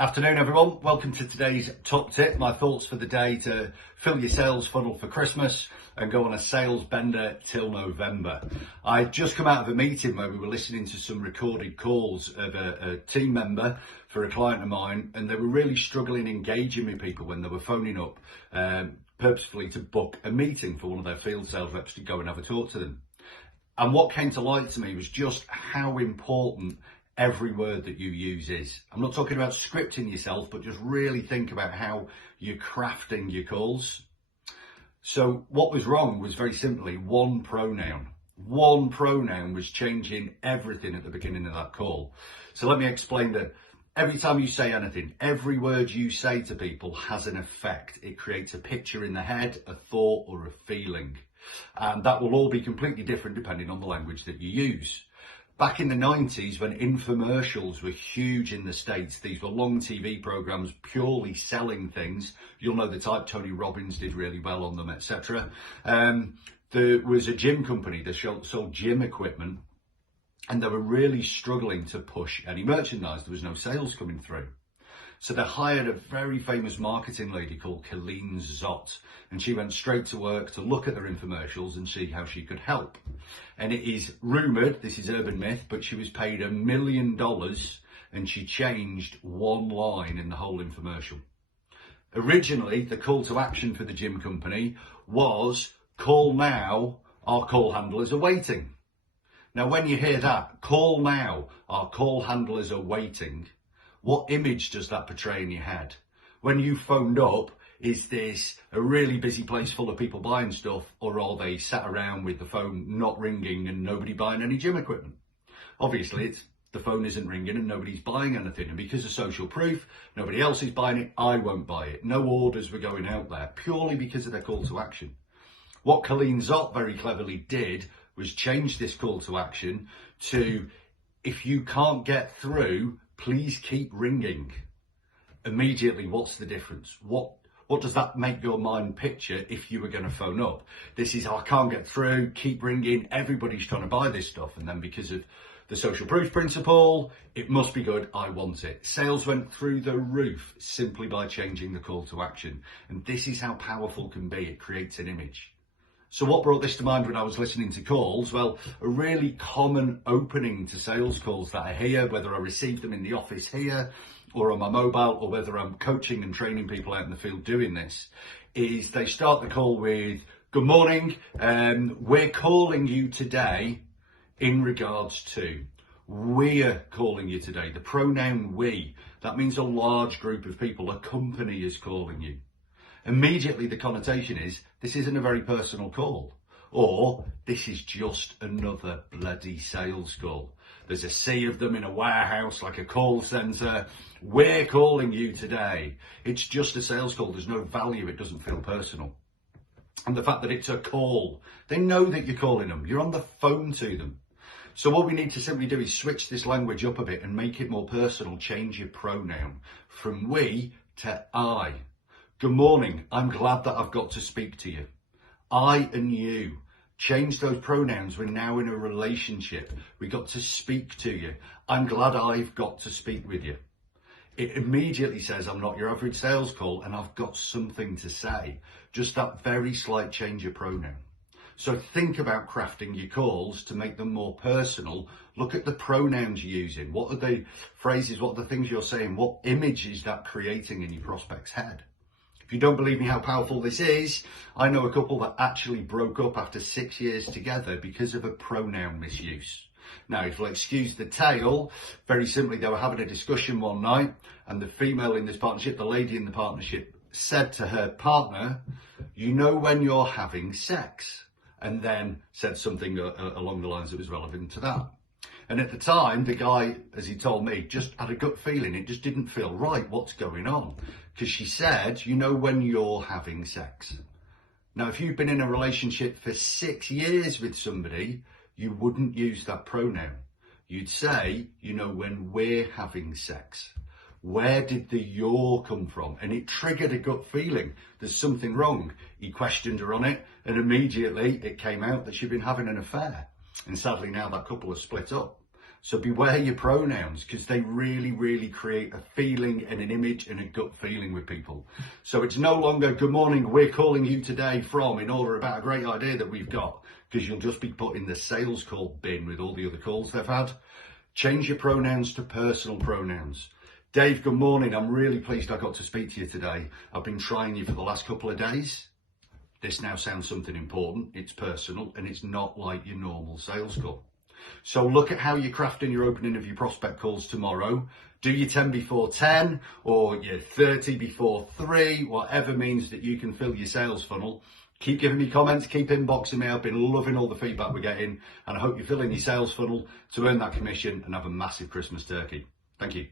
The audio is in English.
Afternoon everyone, welcome to today's top tip, my thoughts for the day to fill your sales funnel for Christmas and go on a sales bender till November. I've just come out of a meeting where we were listening to some recorded calls of a team member for a client of mine, and they were really struggling engaging with people when they were phoning up purposefully to book a meeting for one of their field sales reps to go and have a talk to them. And what came to light to me was just how important every word that you use is. I'm not talking about scripting yourself, but just really think about how you're crafting your calls. So what was wrong was very simply one pronoun. One pronoun was changing everything at the beginning of that call. So let me explain that every time you say anything, every word you say to people has an effect. It creates a picture in the head, a thought or a feeling. And that will all be completely different depending on the language that you use. Back in the 90s, when infomercials were huge in the States, these were long TV programs purely selling things. You'll know the type. Tony Robbins did really well on them, etc. There was a gym company that sold gym equipment, and they were really struggling to push any merchandise. There was no sales coming through. So they hired a very famous marketing lady called Colleen Zott, and she went straight to work to look at their infomercials and see how she could help. And it is rumoured, this is urban myth, but she was paid $1 million and she changed one line in the whole infomercial. Originally, the call to action for the gym company was, call now, our call handlers are waiting. Now, when you hear that, call now, our call handlers are waiting, what image does that portray in your head? When you phoned up, is this a really busy place full of people buying stuff, or are they sat around with the phone not ringing and nobody buying any gym equipment? Obviously, the phone isn't ringing and nobody's buying anything, and because of social proof, nobody else is buying it, I won't buy it. No orders were going out there, purely because of their call to action. What Colleen Zott very cleverly did was change this call to action to, if you can't get through, please keep ringing. Immediately, what's the difference? What does that make your mind picture if you were going to phone up? This is, I can't get through, keep ringing, everybody's trying to buy this stuff. And then because of the social proof principle, it must be good, I want it. Sales went through the roof simply by changing the call to action. And this is how powerful it can be. It creates an image. So what brought this to mind when I was listening to calls? Well, a really common opening to sales calls that I hear, whether I receive them in the office here or on my mobile, or whether I'm coaching and training people out in the field doing this, is they start the call with, good morning, we're calling you today in regards to. We're calling you today. The pronoun we, that means a large group of people, a company is calling you. Immediately the connotation is, this isn't a very personal call, or this is just another bloody sales call. There's a sea of them in a warehouse like a call centre. We're calling you today. It's just a sales call. There's no value. It doesn't feel personal. And the fact that it's a call, they know that you're calling them. You're on the phone to them. So what we need to simply do is switch this language up a bit and make it more personal. Change your pronoun from we to I. Good morning, I'm glad that I've got to speak to you. I and you. Change those pronouns. We're now in a relationship. We got to speak to you. I'm glad I've got to speak with you. It immediately says I'm not your average sales call and I've got something to say. Just that very slight change of pronoun. So think about crafting your calls to make them more personal. Look at the pronouns you're using. What are the phrases? What are the things you're saying? What image is that creating in your prospect's head? If you don't believe me how powerful this is, I know a couple that actually broke up after 6 years together because of a pronoun misuse. Now, if you'll excuse the tale, very simply, they were having a discussion one night, and the female in this partnership, the lady in the partnership, said to her partner, you know when you're having sex, and then said something along the lines that was relevant to that. And at the time, the guy, as he told me, just had a gut feeling. It just didn't feel right. What's going on? Because she said, you know when you're having sex. Now, if you've been in a relationship for 6 years with somebody, you wouldn't use that pronoun. You'd say, you know when we're having sex. Where did the you're come from? And it triggered a gut feeling. There's something wrong. He questioned her on it, and immediately it came out that she'd been having an affair. And sadly now that couple has split up. So beware your pronouns, because they really, really create a feeling and an image and a gut feeling with people. So it's no longer, good morning, we're calling you today from, in order about a great idea that we've got, because you'll just be put in the sales call bin with all the other calls they've had. Change your pronouns to personal pronouns. Dave, good morning. I'm really pleased I got to speak to you today. I've been trying you for the last couple of days. This now sounds something important. It's personal and it's not like your normal sales call. So look at how you're crafting your opening of your prospect calls tomorrow. Do your 10 before 10 or your 30 before 3, whatever means that you can fill your sales funnel. Keep giving me comments, keep inboxing me. I've been loving all the feedback we're getting, and I hope you're filling your sales funnel to earn that commission and have a massive Christmas turkey. Thank you.